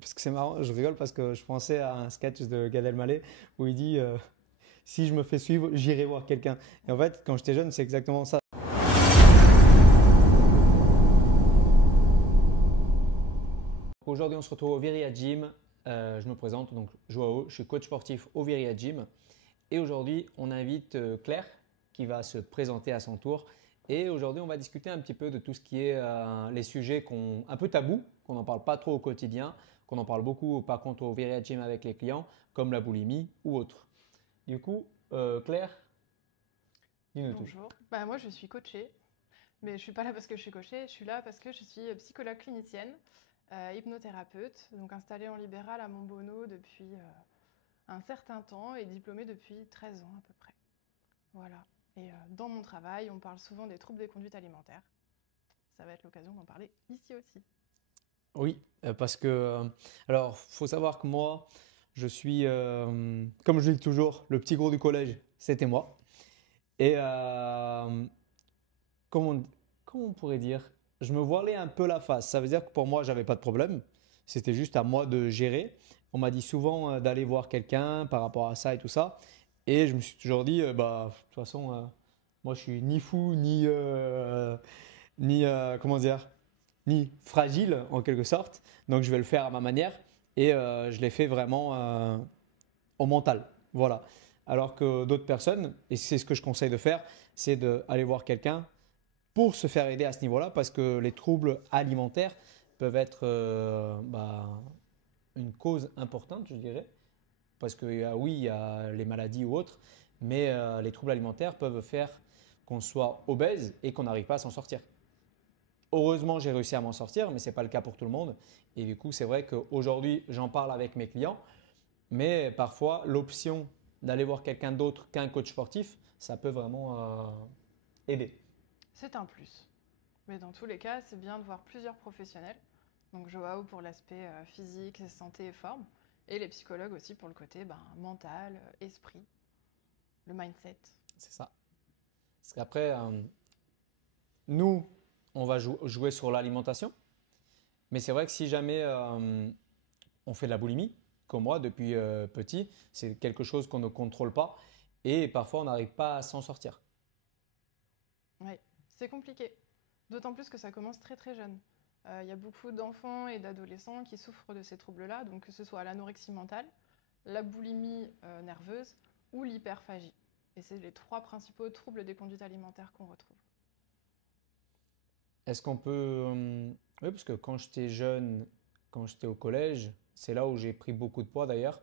parce que c'est marrant, je rigole parce que je pensais à un sketch de Gad Elmaleh où il dit si je me fais suivre, j'irai voir quelqu'un. Et en fait, quand j'étais jeune, c'est exactement ça. Aujourd'hui, on se retrouve au Viria Gym. Je me présente, donc Joao, je suis coach sportif au Viria Gym. Et aujourd'hui, on invite Claire qui va se présenter à son tour. Et aujourd'hui, on va discuter un petit peu de tout ce qui est les sujets un peu tabous, qu'on n'en parle pas trop au quotidien, qu'on en parle beaucoup par contre au Viria Gym avec les clients, comme la boulimie ou autre. Du coup, Claire, dis-nous tout. Bonjour, moi je suis coachée, mais je suis pas là parce que je suis coachée, je suis là parce que je suis psychologue clinicienne, hypnothérapeute, donc installée en libéral à Montbonneau depuis un certain temps et diplômée depuis 13 ans à peu près. Voilà. Et dans mon travail, on parle souvent des troubles des conduites alimentaires. Ça va être l'occasion d'en parler ici aussi. Oui, parce que, alors, faut savoir que moi, je suis, comme je dis toujours, le petit gros du collège, c'était moi. Et comment, comment on pourrait dire? Je me voilais un peu la face. Ça veut dire que pour moi, j'avais pas de problème. C'était juste à moi de gérer. On m'a dit souvent d'aller voir quelqu'un par rapport à ça et tout ça. Et je me suis toujours dit, bah, de toute façon, moi, je suis ni fou, ni comment dire, ni fragile en quelque sorte. Donc, je vais le faire à ma manière. Et je l'ai fait vraiment au mental. Voilà. Alors que d'autres personnes, et c'est ce que je conseille de faire, c'est d'aller voir quelqu'un pour se faire aider à ce niveau-là, parce que les troubles alimentaires peuvent être une cause importante, je dirais. Parce que oui, il y a les maladies ou autres, mais les troubles alimentaires peuvent faire qu'on soit obèse et qu'on n'arrive pas à s'en sortir. Heureusement, j'ai réussi à m'en sortir, mais ce n'est pas le cas pour tout le monde. Et du coup, c'est vrai qu'aujourd'hui, j'en parle avec mes clients, mais parfois, l'option d'aller voir quelqu'un d'autre qu'un coach sportif, ça peut vraiment aider. C'est un plus. Mais dans tous les cas, c'est bien de voir plusieurs professionnels. Donc Joao pour l'aspect physique, santé et forme. Et les psychologues aussi pour le côté mental, esprit, le mindset. C'est ça. Parce qu'après, nous, on va jouer sur l'alimentation, mais c'est vrai que si jamais on fait de la boulimie, comme moi depuis petit, c'est quelque chose qu'on ne contrôle pas et parfois on n'arrive pas à s'en sortir. Oui, c'est compliqué. D'autant plus que ça commence très très jeune. Il y a beaucoup d'enfants et d'adolescents qui souffrent de ces troubles-là, donc que ce soit l'anorexie mentale, la boulimie nerveuse ou l'hyperphagie. Et c'est les trois principaux troubles des conduites alimentaires qu'on retrouve. Est-ce qu'on peut... oui, parce que quand j'étais jeune, quand j'étais au collège, c'est là où j'ai pris beaucoup de poids d'ailleurs.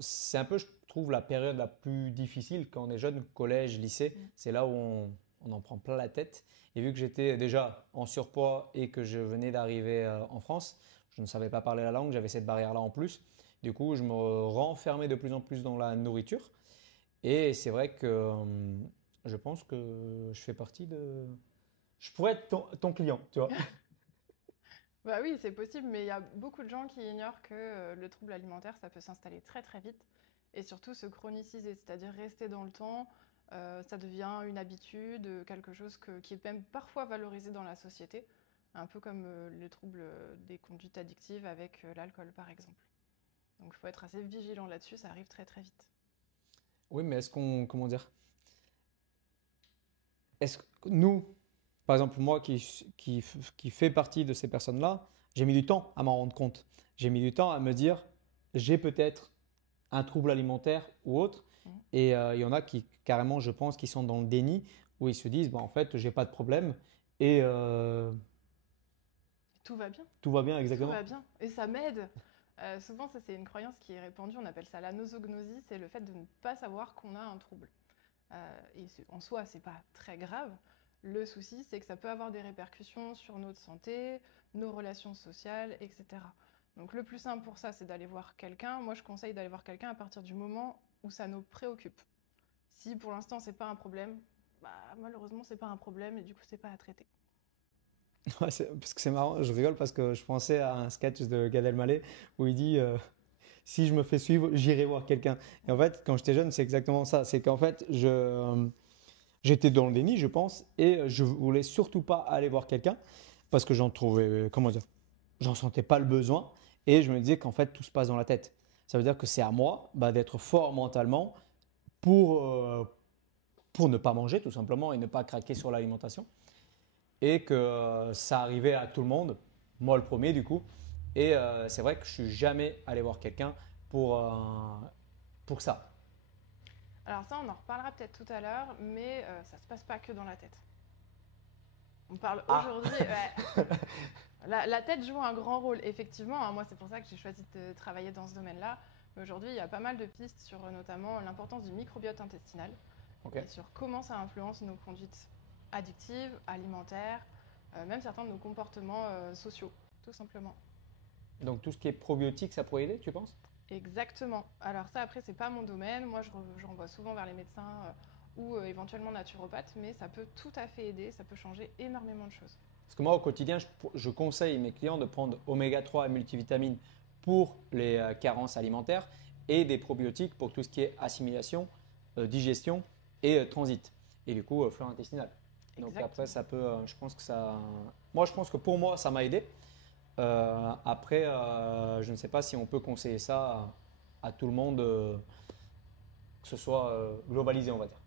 C'est un peu, je trouve, la période la plus difficile quand on est jeune, collège, lycée. Mm. C'est là où on en prend plein la tête. Et vu que j'étais déjà en surpoids et que je venais d'arriver en France, je ne savais pas parler la langue, j'avais cette barrière-là en plus. Du coup, je me renfermais de plus en plus dans la nourriture. Et c'est vrai que je pense que je fais partie de... Je pourrais être ton client, tu vois. Bah oui, c'est possible, mais il y a beaucoup de gens qui ignorent que le trouble alimentaire, ça peut s'installer très très vite et surtout se chroniciser, c'est-à-dire rester dans le temps. Ça devient une habitude, quelque chose qui est même parfois valorisé dans la société, un peu comme les troubles des conduites addictives avec l'alcool par exemple. Donc il faut être assez vigilant là-dessus, ça arrive très très vite. Oui, mais est-ce qu'on... Comment dire? Est-ce que nous, par exemple, moi qui fait partie de ces personnes-là, j'ai mis du temps à m'en rendre compte. J'ai mis du temps à me dire, j'ai peut-être un trouble alimentaire ou autre. Mhm. Et il y en a qui, carrément, je pense, qui sont dans le déni, où ils se disent, bah, en fait, j'ai pas de problème. Et Tout va bien. tout va bien Tout exactement. va bien. Et ça m'aide. Souvent, ça c'est une croyance qui est répandue, on appelle ça la nosognosie, c'est le fait de ne pas savoir qu'on a un trouble. En soi, c'est pas très grave. Le souci, c'est que ça peut avoir des répercussions sur notre santé, nos relations sociales, etc. Donc le plus simple pour ça, c'est d'aller voir quelqu'un. Moi, je conseille d'aller voir quelqu'un à partir du moment où ça nous préoccupe. Si pour l'instant, c'est pas un problème, malheureusement, c'est pas un problème et du coup, c'est pas à traiter. Ouais, parce que c'est marrant, je rigole parce que je pensais à un sketch de Gad Elmaleh où il dit si je me fais suivre, j'irai voir quelqu'un. Et en fait, quand j'étais jeune, c'est exactement ça. C'est qu'en fait, j'étais dans le déni, je pense, et je voulais surtout pas aller voir quelqu'un parce que j'en trouvais, comment dire, j'en sentais pas le besoin. Et je me disais qu'en fait, tout se passe dans la tête. Ça veut dire que c'est à moi d'être fort mentalement pour, pour ne pas manger tout simplement et ne pas craquer sur l'alimentation. Et que ça arrivait à tout le monde, moi le premier du coup. Et c'est vrai que je suis jamais allé voir quelqu'un pour ça. Alors ça, on en reparlera peut-être tout à l'heure, mais ça se passe pas que dans la tête. On parle Ah, aujourd'hui. La tête joue un grand rôle, effectivement, hein. Moi, c'est pour ça que j'ai choisi de travailler dans ce domaine-là. Mais aujourd'hui, il y a pas mal de pistes sur notamment l'importance du microbiote intestinal ok. et sur comment ça influence nos conduites addictives, alimentaires, même certains de nos comportements sociaux, tout simplement. Donc tout ce qui est probiotique, ça pourrait aider, tu penses? Exactement. Alors ça, après, c'est pas mon domaine. Moi, je renvoie souvent vers les médecins ou éventuellement naturopathes, mais ça peut tout à fait aider, ça peut changer énormément de choses. Parce que moi, au quotidien, je conseille mes clients de prendre oméga 3 et multivitamines pour les carences alimentaires et des probiotiques pour tout ce qui est assimilation, digestion et transit. Et du coup, flore intestinale. Donc après, Exactement. ça peut, je pense que ça… Moi, je pense que pour moi, ça m'a aidé. Après, je ne sais pas si on peut conseiller ça à tout le monde, que ce soit globalisé, on va dire.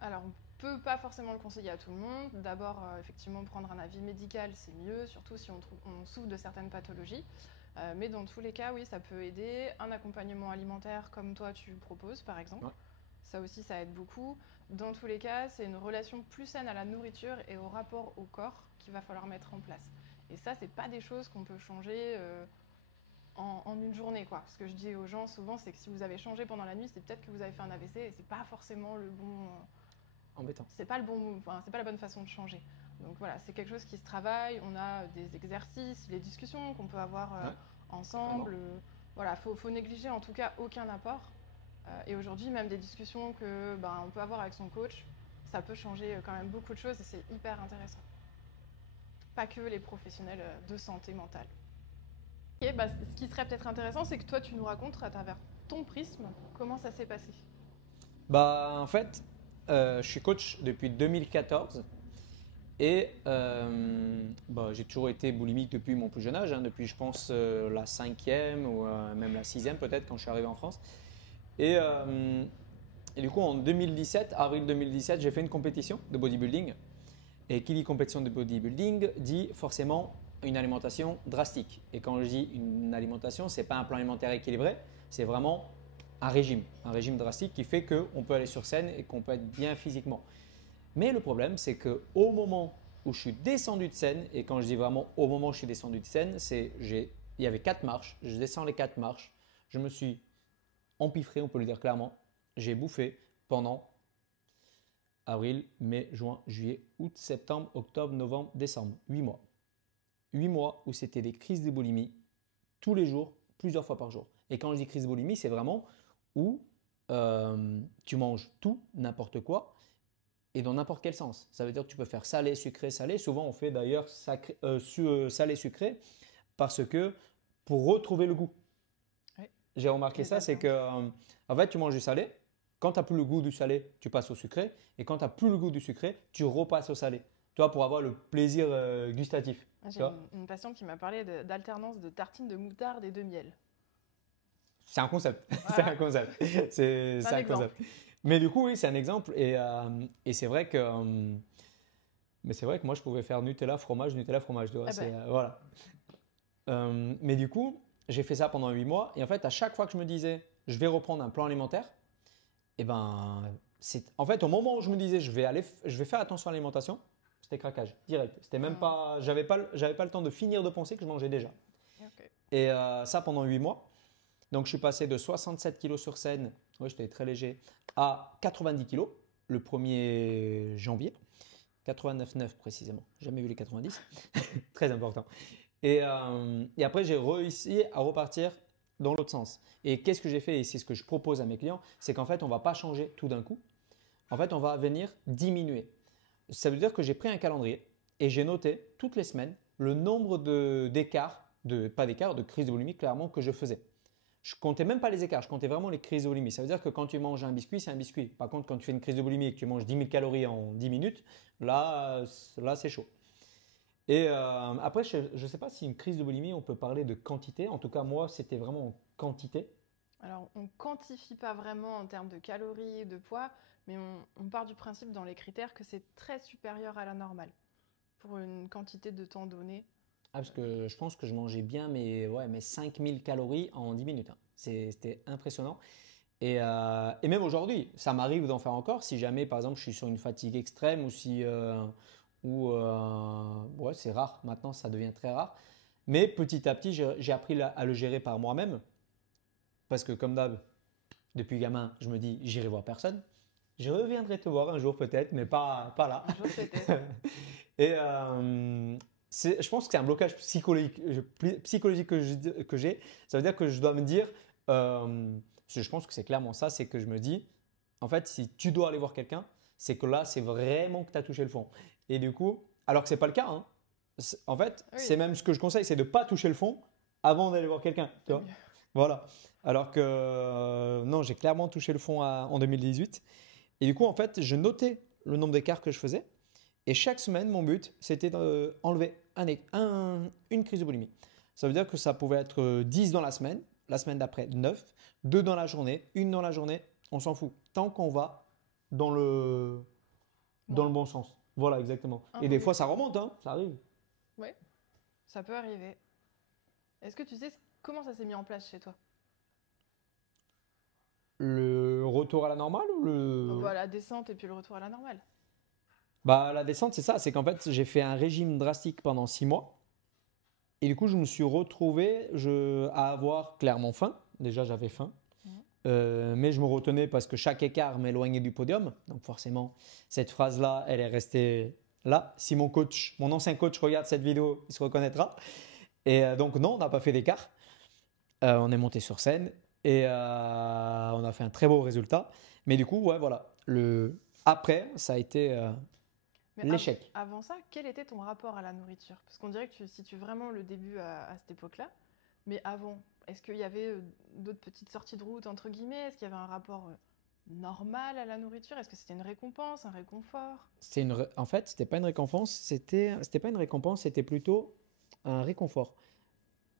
Alors, on peut pas forcément le conseiller à tout le monde. D'abord, effectivement, prendre un avis médical, c'est mieux, surtout si on souffre de certaines pathologies. Mais dans tous les cas, oui, ça peut aider. Un accompagnement alimentaire comme toi tu proposes, par exemple. Ouais. Ça aussi, ça aide beaucoup. Dans tous les cas, c'est une relation plus saine à la nourriture et au rapport au corps qu'il va falloir mettre en place. Et ça, c'est pas des choses qu'on peut changer en une journée, quoi. Ce que je dis aux gens souvent, c'est que si vous avez changé pendant la nuit, c'est peut-être que vous avez fait un AVC et c'est pas forcément le bon, Embêtant. c'est pas le bon, enfin, c'est pas la bonne façon de changer. Donc voilà, c'est quelque chose qui se travaille. On a des exercices, les discussions qu'on peut avoir Ouais, totalement. ensemble. Voilà, faut négliger en tout cas aucun apport. Et aujourd'hui, même des discussions que on peut avoir avec son coach, ça peut changer quand même beaucoup de choses et c'est hyper intéressant. Pas que les professionnels de santé mentale. Et ce qui serait peut-être intéressant, c'est que toi, tu nous racontes à travers ton prisme comment ça s'est passé. En fait, je suis coach depuis 2014 et j'ai toujours été boulimique depuis mon plus jeune âge, hein, depuis je pense la cinquième ou même la sixième peut-être quand je suis arrivé en France. Et, euh, et du coup en 2017, avril 2017, j'ai fait une compétition de bodybuilding. Et qui dit compétition de bodybuilding dit forcément une alimentation drastique. Et quand je dis une alimentation, ce n'est pas un plan alimentaire équilibré, c'est vraiment un régime drastique qui fait qu'on peut aller sur scène et qu'on peut être bien physiquement. Mais le problème, c'est qu'au moment où je suis descendu de scène, et quand je dis vraiment au moment où je suis descendu de scène, il y avait 4 marches, je descends les 4 marches, je me suis empiffré, on peut le dire clairement, j'ai bouffé pendant avril, mai, juin, juillet, août, septembre, octobre, novembre, décembre. 8 mois. 8 mois où c'était des crises de boulimie tous les jours, plusieurs fois par jour. Et quand je dis crise de boulimie, c'est vraiment où tu manges tout, n'importe quoi, et dans n'importe quel sens. Ça veut dire que tu peux faire salé, sucré, salé. Souvent, on fait d'ailleurs salé, sucré parce que pour retrouver le goût. Oui, J'ai remarqué les ça, c'est que alternances. en fait, tu manges du salé. Quand tu n'as plus le goût du salé, tu passes au sucré. Et quand tu n'as plus le goût du sucré, tu repasses au salé. Tu vois, pour avoir le plaisir gustatif. Tu J'ai vois, une patiente qui m'a parlé d'alternance de tartines de moutarde et de miel. c'est un concept. C'est un Voilà, concept. c'est C'est un un exemple. concept. Mais du coup, oui, c'est un exemple. Et c'est vrai que, mais c'est vrai que moi, je pouvais faire Nutella, fromage, Nutella, fromage. Tu vois, Eh ben, voilà. Mais du coup, j'ai fait ça pendant 8 mois. Et en fait, à chaque fois que je me disais, je vais reprendre un plan alimentaire, et en fait, au moment où je me disais, je vais faire attention à l'alimentation, c'était craquage direct. C'était même hmm, pas, j'avais pas le temps de finir de penser que je mangeais déjà. ok. Et ça pendant 8 mois. Donc, je suis passé de 67 kilos sur scène, ouais, j'étais très léger, à 90 kilos le 1er janvier. 89,9 précisément. Jamais vu les 90. Très important. Et après, j'ai réussi à repartir dans l'autre sens. Et qu'est-ce que j'ai fait et c'est ce que je propose à mes clients, c'est qu'en fait, on ne va pas changer tout d'un coup. En fait, on va venir diminuer. Ça veut dire que j'ai pris un calendrier et j'ai noté toutes les semaines le nombre d'écarts, pas d'écarts, de crises de boulimie clairement que je faisais. Je comptais même pas les écarts, je comptais vraiment les crises de boulimie. Ça veut dire que quand tu manges un biscuit, c'est un biscuit. Par contre, quand tu fais une crise de boulimie et que tu manges 10 000 calories en 10 minutes, là c'est chaud. Et après, je ne sais pas si une crise de boulimie, on peut parler de quantité. En tout cas, moi, c'était vraiment en quantité. Alors, on quantifie pas vraiment en termes de calories, de poids, mais on part du principe dans les critères que c'est très supérieur à la normale pour une quantité de temps donné. Ah, parce que je pense que je mangeais bien mes 5000 calories en 10 minutes, hein. C'était impressionnant. Et même aujourd'hui, ça m'arrive d'en faire encore si jamais, par exemple, je suis sur une fatigue extrême ou si. Ouais, c'est rare. Maintenant, ça devient très rare. Mais petit à petit, j'ai appris à le gérer par moi-même. Parce que, comme d'hab, depuis gamin, je me dis, j'irai voir personne. Je reviendrai te voir un jour peut-être, mais pas là. Un jour peut-être. Et je pense que c'est un blocage psychologique que j'ai. Ça veut dire que je dois me dire, parce que je pense que c'est clairement ça, c'est que je me dis, en fait, si tu dois aller voir quelqu'un, c'est que là, c'est vraiment que tu as touché le fond. Et du coup, alors que ce n'est pas le cas, hein. En fait, Oui, c'est même ce que je conseille, c'est de ne pas toucher le fond avant d'aller voir quelqu'un. Tu c'est vois? mieux. Voilà. Alors que non, j'ai clairement touché le fond en 2018. Et du coup, en fait, je notais le nombre d'écarts que je faisais. Et chaque semaine, mon but, c'était d'enlever une crise de boulimie. Ça veut dire que ça pouvait être 10 dans la semaine d'après 9, 2 dans la journée, une dans la journée, on s'en fout. Tant qu'on va dans dans le Bon, bon sens. Voilà, exactement. un Et bon des fois, ça équilibre. remonte, hein, ça arrive. Ouais, ça peut arriver. Est-ce que tu sais comment ça s'est mis en place chez toi? Le retour à la normale ou le... Bah, la descente et puis le retour à la normale. Bah, la descente, c'est ça. C'est qu'en fait, j'ai fait un régime drastique pendant 6 mois. Et du coup, je me suis retrouvé à avoir clairement faim. Déjà, j'avais faim. Mhm. Mais je me retenais parce que chaque écart m'éloignait du podium. Donc forcément, cette phrase-là, elle est restée là. Si mon ancien coach regarde cette vidéo, il se reconnaîtra. Et donc non, on n'a pas fait d'écart. On est monté sur scène et on a fait un très beau résultat. Mais du coup, ouais, voilà. Après, ça a été Mais l'échec. avant ça, quel était ton rapport à la nourriture? Parce qu'on dirait que tu situes vraiment le début à cette époque-là. Mais avant, est-ce qu'il y avait d'autres petites sorties de route, entre guillemets? Est-ce qu'il y avait un rapport normal à la nourriture? Est-ce que c'était une récompense, un réconfort? En fait, c'était pas une récompense, c'était pas une récompense, c'était plutôt un réconfort.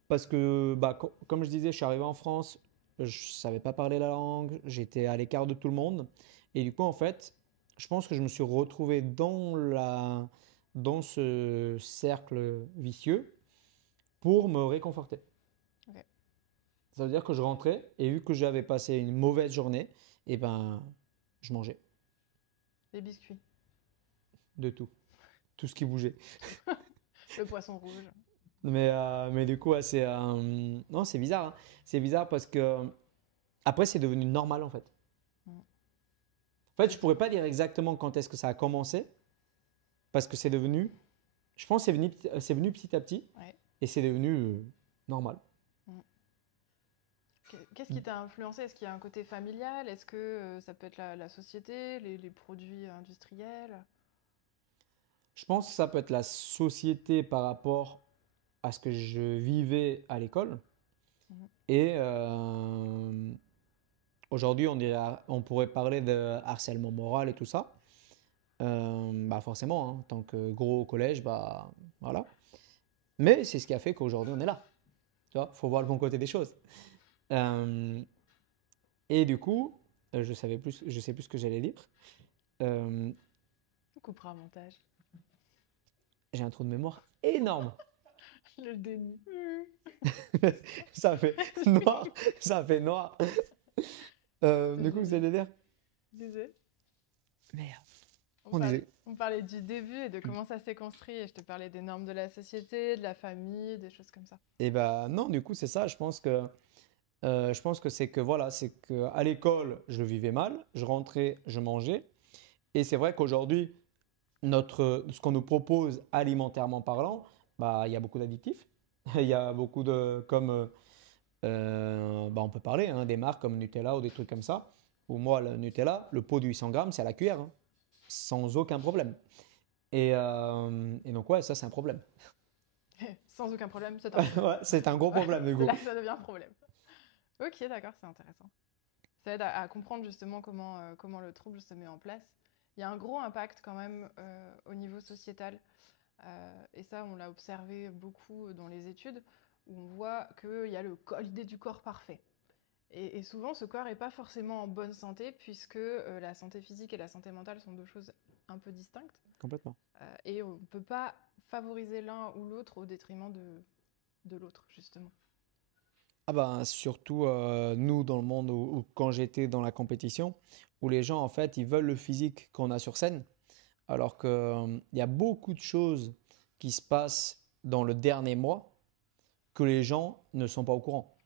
Parce que, bah, comme je disais, je suis arrivé en France, je savais pas parler la langue, j'étais à l'écart de tout le monde. Et du coup, en fait, je pense que je me suis retrouvé dans ce cercle vicieux pour me réconforter. Ok. Ça veut dire que je rentrais et vu que j'avais passé une mauvaise journée, et ben, je mangeais Les biscuits, de tout, tout ce qui bougeait. le poisson rouge. Mais du coup, ouais, non, c'est bizarre, hein. C'est bizarre parce que après, c'est devenu normal en fait. Mm. En fait, je pourrais pas dire exactement quand est-ce que ça a commencé parce que je pense que c'est venu petit à petit Ouais. et c'est devenu normal. Mm. Qu'est-ce qui t'a influencé? Est-ce qu'il y a un côté familial? Est-ce que ça peut être la société, les produits industriels? Je pense que ça peut être la société par rapport à ce que je vivais à l'école Mhm. et aujourd'hui, on pourrait parler de harcèlement moral et tout ça. Bah forcément, hein, en tant que gros au collège, bah voilà. Mais c'est ce qui a fait qu'aujourd'hui on est là. Tu vois, faut voir le bon côté des choses. Euh, et du coup, je sais plus ce que j'allais dire. Euh, On coupera un montage. j'ai un trou de mémoire énorme. Le déni. Ça fait noir, ça fait noir. Du coup, vous allez dire, Disais. merde. On On parlait, disait, on parlait du début et de comment ça s'est construit. Et je te parlais des normes de la société, de la famille, des choses comme ça. et ben non, du coup, c'est ça. Je pense que c'est que voilà, c'est que à l'école, je le vivais mal. Je rentrais, je mangeais. Et c'est vrai qu'aujourd'hui, ce qu'on nous propose alimentairement parlant, bah, il y a beaucoup d'additifs. Il y a beaucoup bah, on peut parler hein, des marques comme Nutella ou des trucs comme ça. Ou moi, le Nutella, le pot de 800 grammes, c'est à la cuillère, hein, sans aucun problème. Et donc, ouais, ça, c'est un problème. Sans aucun problème, c'est un problème. Ouais, c'est un gros Ouais, problème, du c'est coup. là que ça devient un problème. Ok, d'accord, c'est intéressant. Ça aide à comprendre justement comment le trouble se met en place. Il y a un gros impact quand même au niveau sociétal. Et ça, on l'a observé beaucoup dans les études, où on voit qu'il y a l'idée du corps parfait. Et souvent, ce corps n'est pas forcément en bonne santé, puisque la santé physique et la santé mentale sont deux choses un peu distinctes. Complètement. Et on ne peut pas favoriser l'un ou l'autre au détriment de l'autre, justement. Ah ben, surtout nous dans le monde où quand j'étais dans la compétition, où les gens en fait ils veulent le physique qu'on a sur scène, alors qu'il y a beaucoup de choses qui se passent dans le dernier mois que les gens ne sont pas au courant.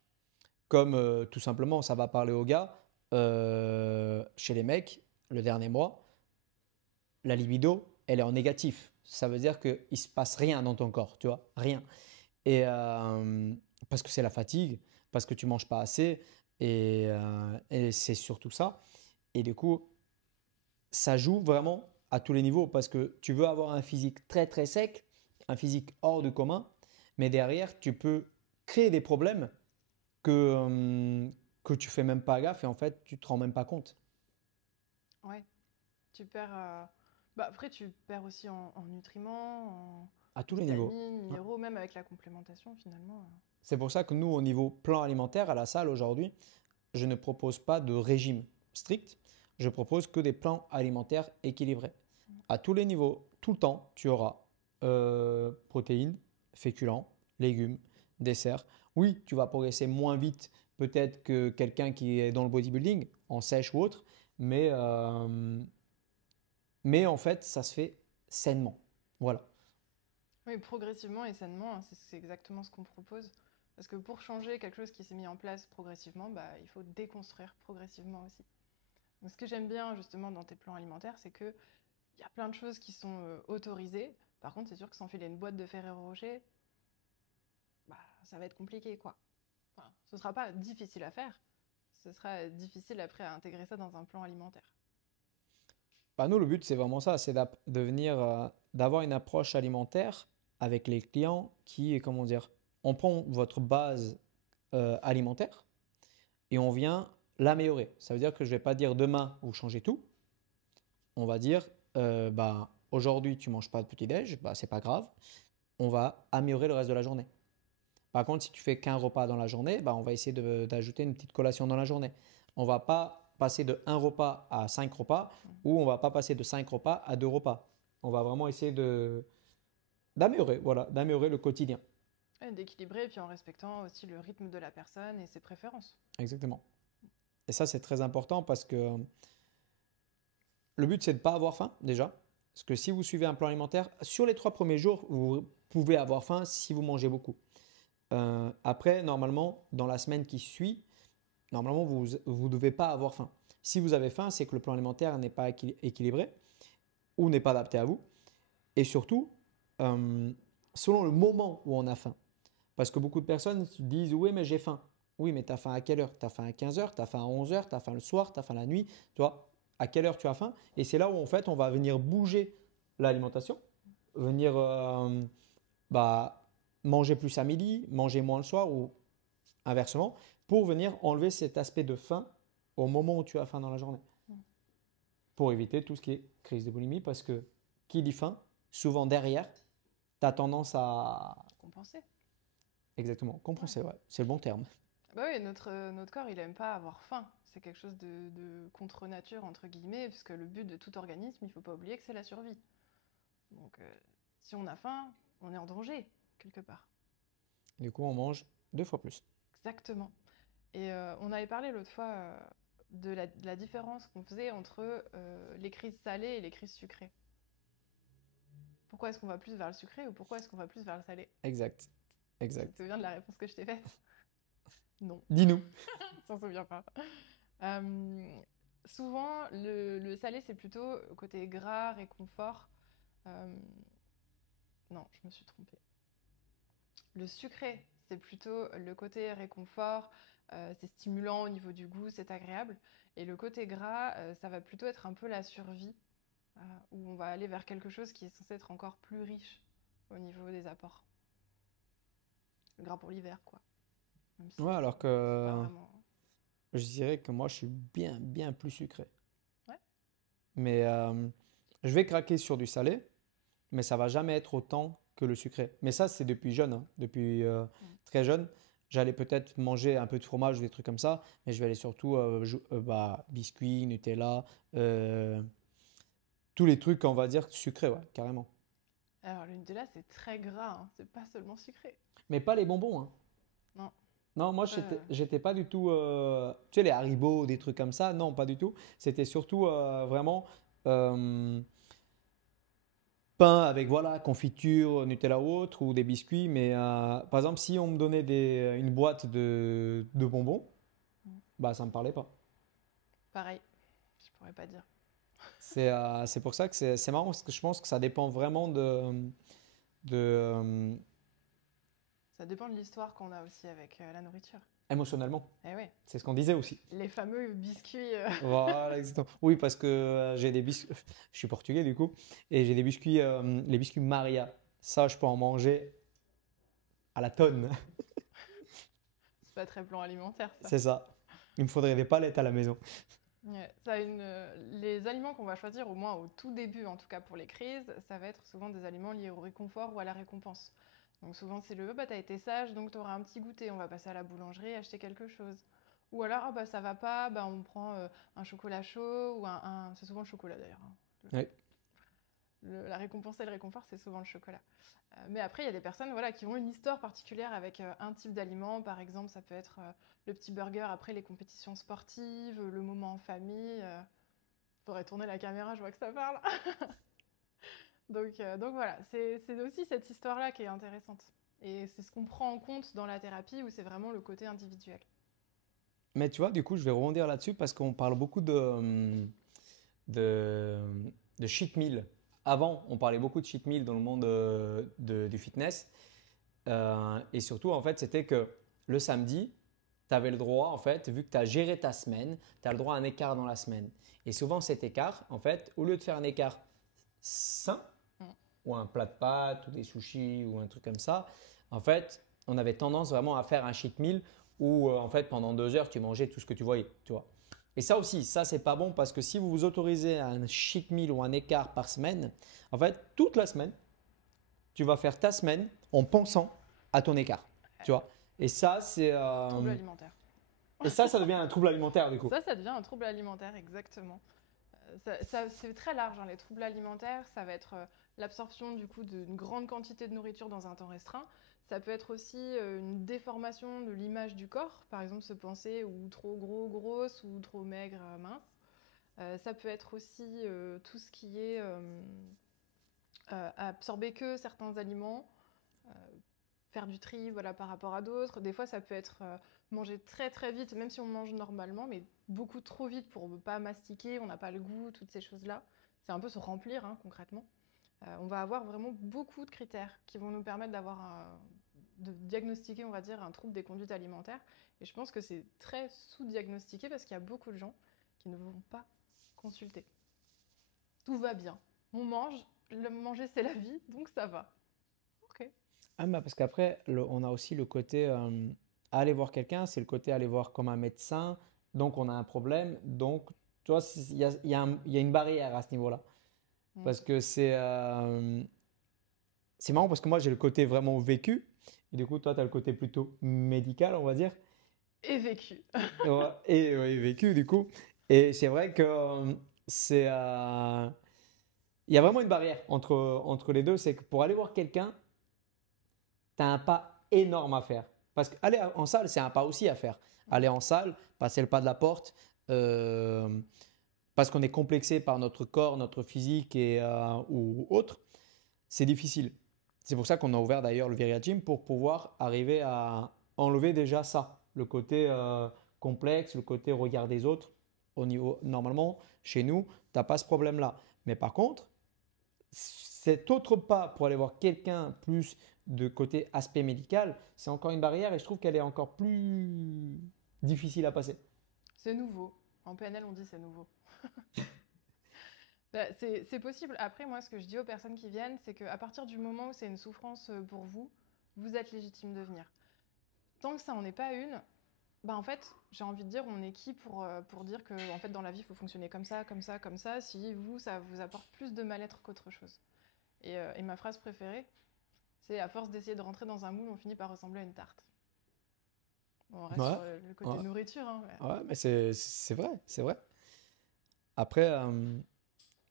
Comme tout simplement, ça va parler aux gars, chez les mecs, le dernier mois, la libido, elle est en négatif. Ça veut dire qu'il ne se passe rien dans ton corps, tu vois, rien. Et parce que c'est la fatigue, parce que tu manges pas assez, et c'est surtout ça. Et du coup, ça joue vraiment à tous les niveaux, parce que tu veux avoir un physique très très sec, un physique hors du commun, mais derrière, tu peux créer des problèmes que tu fais même pas gaffe et en fait, tu te rends même pas compte. Ouais, tu perds. Bah, après, tu perds aussi en nutriments, en À tous les niveaux. vitamines, Ouais. minéraux, même avec la complémentation, finalement. C'est pour ça que nous, au niveau plan alimentaire, à la salle aujourd'hui, je ne propose pas de régime strict, je propose que des plans alimentaires équilibrés. À tous les niveaux, tout le temps, tu auras protéines, féculents, légumes, desserts. Oui, tu vas progresser moins vite peut-être que quelqu'un qui est dans le bodybuilding, en sèche ou autre, mais, euh, mais en fait, ça se fait sainement. Voilà. Oui, progressivement et sainement, hein, c'est exactement ce qu'on propose. Parce que pour changer quelque chose qui s'est mis en place progressivement, bah, il faut déconstruire progressivement aussi. Donc, ce que j'aime bien justement dans tes plans alimentaires, c'est qu'il y a plein de choses qui sont autorisées. Par contre, c'est sûr que s'enfiler une boîte de Ferrero Rocher, bah, ça va être compliqué, quoi. Enfin, ce sera pas difficile à faire, ce sera difficile après à intégrer ça dans un plan alimentaire. Bah, nous, le but, c'est vraiment ça, c'est de venir, d'avoir une approche alimentaire avec les clients qui, comment dire, on prend votre base alimentaire et on vient l'améliorer. Ça veut dire que je ne vais pas dire demain, vous changez tout. On va dire, bah, aujourd'hui, tu ne manges pas de petit-déj, bah, c'est pas grave. On va améliorer le reste de la journée. Par contre, si tu fais qu'un repas dans la journée, bah, on va essayer d'ajouter une petite collation dans la journée. On va pas passer de un repas à 5 repas ou on va pas passer de 5 repas à 2 repas. On va vraiment essayer d'améliorer, voilà, d'améliorer le quotidien. Et d'équilibrer, et puis en respectant aussi le rythme de la personne et ses préférences. Exactement. Et ça, c'est très important parce que le but, c'est de ne pas avoir faim déjà. Parce que si vous suivez un plan alimentaire, sur les 3 premiers jours, vous pouvez avoir faim si vous mangez beaucoup. Après, normalement, dans la semaine qui suit, normalement, vous ne devez pas avoir faim. Si vous avez faim, c'est que le plan alimentaire n'est pas équilibré ou n'est pas adapté à vous. Et surtout, euh, selon le moment où on a faim. Parce que beaucoup de personnes se disent oui, mais j'ai faim. Oui, mais tu as faim à quelle heure? Tu as faim à 15 heures, tu as faim à 11 heures, tu as faim le soir, tu as faim la nuit. Tu vois, à quelle heure tu as faim? Et c'est là où en fait on va venir bouger l'alimentation, venir bah, manger plus à midi, manger moins le soir ou inversement, pour venir enlever cet aspect de faim au moment où tu as faim dans la journée. Mm. Pour éviter tout ce qui est crise de boulimie, parce que qui dit faim, souvent derrière, tu as tendance à Compenser. exactement Ouais. compenser, ouais, c'est le bon terme. Bah oui, notre corps, il aime pas avoir faim. C'est quelque chose de contre nature, entre guillemets, puisque le but de tout organisme, il faut pas oublier que c'est la survie. Donc, si on a faim, on est en danger, quelque part. Du coup, on mange 2 fois plus. Exactement. Et on avait parlé l'autre fois de la différence qu'on faisait entre les crises salées et les crises sucrées. Pourquoi est-ce qu'on va plus vers le sucré ou pourquoi est-ce qu'on va plus vers le salé? Exact, Tu te exact. souviens de la réponse que je t'ai faite? Non, Dis-nous. on s'en souvient pas. Euh, Souvent, le salé, c'est plutôt côté gras, réconfort. Euh, non, je me suis trompée. Le sucré, c'est plutôt le côté réconfort, c'est stimulant au niveau du goût, c'est agréable. Et le côté gras, ça va plutôt être un peu la survie, euh, où on va aller vers quelque chose qui est censé être encore plus riche au niveau des apports. Le gras pour l'hiver, quoi. Même si Ouais, alors c'est pas que vraiment. je dirais que moi, je suis bien, bien plus sucré. Ouais. Mais je vais craquer sur du salé, mais ça va jamais être autant que le sucré. Mais ça, c'est depuis jeune, hein. Depuis très jeune. J'allais peut-être manger un peu de fromage ou des trucs comme ça, mais je vais aller surtout biscuits, Nutella, euh, tous les trucs, on va dire, sucrés, ouais, carrément. Alors, le Nutella, c'est très gras, hein, c'est pas seulement sucré. Mais pas les bonbons, hein. Non, Non, moi, ça, j'étais pas du tout, tu sais, les Haribo, des trucs comme ça. Non, pas du tout. C'était surtout vraiment euh, pain avec, voilà, confiture, Nutella ou autre, ou des biscuits. Mais par exemple, si on me donnait une boîte de bonbons, mm, bah, ça me parlait pas. pareil, je pourrais pas dire. C'est pour ça que c'est marrant, parce que je pense que ça dépend vraiment de Ça dépend de l'histoire qu'on a aussi avec la nourriture. émotionnellement. Eh oui, C'est ce qu'on disait aussi. les fameux biscuits. Voilà, exactement. Oui, parce que j'ai des biscuits. Je suis portugais du coup, et j'ai des biscuits, les biscuits Maria. Ça, je peux en manger à la tonne. C'est pas très plan alimentaire, ça. C'est ça. Il me faudrait des palettes à la maison. Ouais, les aliments qu'on va choisir, au moins au tout début, en tout cas pour les crises, ça va être souvent des aliments liés au réconfort ou à la récompense. Donc souvent c'est bah t'as été sage, donc t'auras un petit goûter, on va passer à la boulangerie, acheter quelque chose. Ou alors, ah bah ça va pas, bah on prend un chocolat chaud, ou c'est souvent le chocolat d'ailleurs, hein. Oui. La récompense et le réconfort, c'est souvent le chocolat. Mais après, il y a des personnes voilà, qui ont une histoire particulière avec un type d'aliment. Par exemple, ça peut être le petit burger après les compétitions sportives, le moment en famille. Faudrait tourner la caméra, je vois que ça parle. Donc voilà, c'est aussi cette histoire-là qui est intéressante. Et c'est ce qu'on prend en compte dans la thérapie où c'est vraiment le côté individuel. Mais tu vois, du coup, je vais rebondir là-dessus parce qu'on parle beaucoup de, de cheat meal. Avant, on parlait beaucoup de cheat meal dans le monde du fitness. Et surtout, en fait, c'était que le samedi, tu avais le droit, en fait, vu que tu as géré ta semaine, tu as le droit à un écart dans la semaine. Et souvent, cet écart, en fait, au lieu de faire un écart sain, Mm. ou un plat de pâtes, ou des sushis, ou un truc comme ça, en fait, on avait tendance vraiment à faire un cheat meal où, en fait, pendant 2 heures, tu mangeais tout ce que tu voyais, tu vois. Et ça aussi, ça, c'est pas bon parce que si vous vous autorisez un cheat meal ou un écart par semaine, en fait, toute la semaine, tu vas faire ta semaine en pensant à ton écart, tu vois. Et ça, Trouble alimentaire. ça devient un trouble alimentaire du coup. Ça devient un trouble alimentaire, exactement. C'est très large, hein, les troubles alimentaires. Ça va être l'absorption du coup d'une grande quantité de nourriture dans un temps restreint. Ça peut être aussi une déformation de l'image du corps, par exemple se penser ou trop gros, grosse, ou trop maigre, mince. Ça peut être aussi tout ce qui est absorber que certains aliments, euh, faire du tri voilà, par rapport à d'autres. Des fois, ça peut être manger très très vite, même si on mange normalement, mais beaucoup trop vite pour ne pas mastiquer, on n'a pas le goût, toutes ces choses-là. C'est un peu se remplir, hein, concrètement. On va avoir vraiment beaucoup de critères qui vont nous permettre de diagnostiquer, on va dire, un trouble des conduites alimentaires. Et je pense que c'est très sous-diagnostiqué parce qu'il y a beaucoup de gens qui ne vont pas consulter. Tout va bien. On mange, le manger c'est la vie, donc ça va. Ok. Ah bah parce qu'après, on a aussi le côté aller voir quelqu'un, c'est le côté aller voir comme un médecin, donc on a un problème, donc tu vois, il y a une barrière à ce niveau-là. Mm. Parce que c'est marrant parce que moi j'ai le côté vraiment vécu, et du coup toi tu as le côté plutôt médical, on va dire, Et vécu. et ouais, vécu du coup. Et c'est vrai que c'est, il y a vraiment une barrière entre les deux, c'est que pour aller voir quelqu'un, tu as un pas énorme à faire. Parce qu'aller en salle, c'est un pas aussi à faire. Aller en salle, passer le pas de la porte, euh, parce qu'on est complexé par notre corps, notre physique ou autre, c'est difficile. C'est pour ça qu'on a ouvert d'ailleurs le Viria Gym pour pouvoir arriver à enlever déjà ça, le côté complexe, le côté regard des autres. Normalement, chez nous, tu n'as pas ce problème-là. Mais par contre, cet autre pas pour aller voir quelqu'un plus de côté aspect médical, c'est encore une barrière et je trouve qu'elle est encore plus difficile à passer. C'est nouveau. En PNL, on dit c'est nouveau. Bah, c'est possible. Après, moi, ce que je dis aux personnes qui viennent, c'est qu'à partir du moment où c'est une souffrance pour vous, vous êtes légitime de venir. Tant que ça n'en est pas une, bah en fait, j'ai envie de dire, on est qui pour dire que en fait, dans la vie, il faut fonctionner comme ça, comme ça, comme ça, si vous, ça vous apporte plus de mal-être qu'autre chose. Et ma phrase préférée, c'est à force d'essayer de rentrer dans un moule, on finit par ressembler à une tarte. Bon, on reste Ouais, sur le côté ouais, nourriture, hein, ouais, mais c'est vrai, c'est vrai. Après,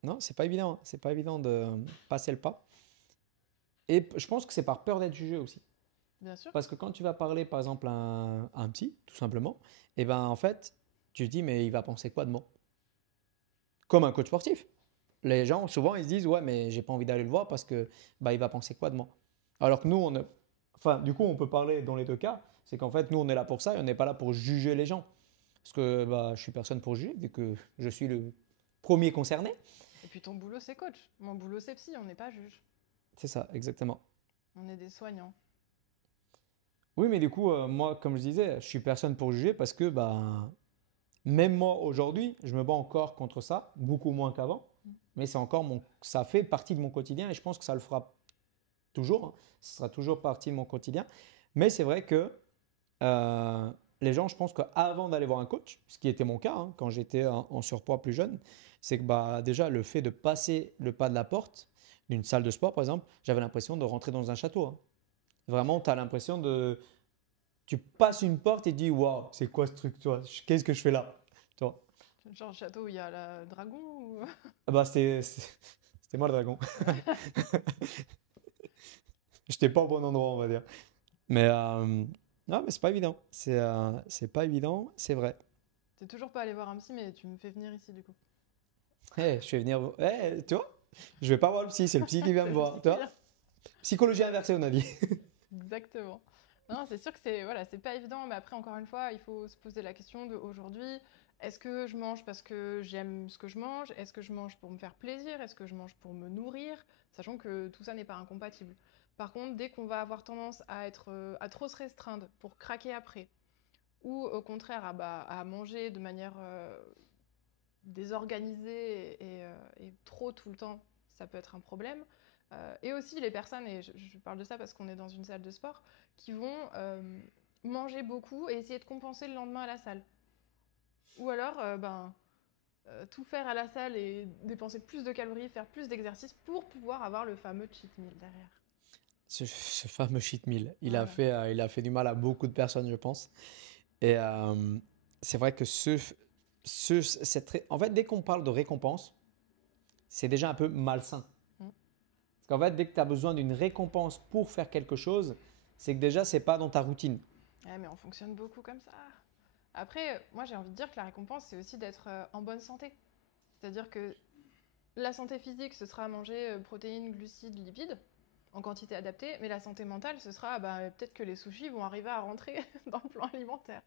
non, c'est pas évident, hein. C'est pas évident de passer le pas. Et je pense que c'est par peur d'être jugé aussi. bien sûr. Parce que quand tu vas parler, par exemple, à un psy, tout simplement, et ben en fait, tu te dis, mais il va penser quoi de moi? Comme un coach sportif. Les gens, souvent, ils se disent, ouais, mais j'ai pas envie d'aller le voir parce que bah, il va penser quoi de moi? Alors que nous, enfin, du coup, on peut parler dans les deux cas. C'est qu'en fait, nous, on est là pour ça et on n'est pas là pour juger les gens. Parce que bah, je suis personne pour juger, vu que je suis le premier concerné. Et puis ton boulot, c'est coach. Mon boulot, c'est psy, on n'est pas juge. C'est ça, exactement. On est des soignants. Oui, mais du coup, moi, comme je disais, je suis personne pour juger parce que bah, même moi, aujourd'hui, je me bats encore contre ça, beaucoup moins qu'avant. Mais c'est encore ça fait partie de mon quotidien et je pense que ça le fera toujours, hein. Ce sera toujours partie de mon quotidien. Mais c'est vrai que euh, les gens, je pense qu'avant d'aller voir un coach, ce qui était mon cas hein, quand j'étais en surpoids plus jeune, c'est que bah, déjà le fait de passer le pas de la porte d'une salle de sport, par exemple, j'avais l'impression de rentrer dans un château, hein. Vraiment, tu as l'impression de. Tu passes une porte et tu dis waouh, c'est quoi ce truc, toi? Qu'est-ce que je fais là? Tu vois. Genre le château où il y a le dragon ou... Ah bah, c'était moi le dragon. J'étais pas au bon endroit, on va dire. Mais non, mais c'est pas évident. C'est pas évident, c'est vrai. T'es toujours pas allé voir un psy, mais tu me fais venir ici du coup. Je vais venir. Tu vois, je vais pas voir le psy, c'est le psy qui vient C'est me le voir. psy Tu qui vois, vient. psychologie inversée, on a dit. Exactement. Non, c'est sûr que c'est voilà, c'est pas évident, mais après, encore une fois, il faut se poser la question de aujourd'hui, est-ce que je mange parce que j'aime ce que je mange? Est-ce que je mange pour me faire plaisir? Est-ce que je mange pour me nourrir? Sachant que tout ça n'est pas incompatible. Par contre, dès qu'on va avoir tendance à être, à trop se restreindre pour craquer après, ou au contraire à manger de manière désorganisée et trop tout le temps, ça peut être un problème. Et aussi les personnes, et je parle de ça parce qu'on est dans une salle de sport, qui vont manger beaucoup et essayer de compenser le lendemain à la salle. Ou alors tout faire à la salle et dépenser plus de calories, faire plus d'exercices pour pouvoir avoir le fameux cheat meal derrière. Ce fameux cheat meal, Voilà. il a fait du mal à beaucoup de personnes, je pense. Et c'est vrai que en fait, dès qu'on parle de récompense, c'est déjà un peu malsain. Mm. Parce qu'en fait, dès que tu as besoin d'une récompense pour faire quelque chose, c'est que déjà, c'est pas dans ta routine. Ouais, mais on fonctionne beaucoup comme ça. Après, moi j'ai envie de dire que la récompense, c'est aussi d'être en bonne santé. C'est-à-dire que la santé physique, ce sera manger protéines, glucides, lipides en quantité adaptée, mais la santé mentale, ce sera peut-être que les sushis vont arriver à rentrer dans le plan alimentaire.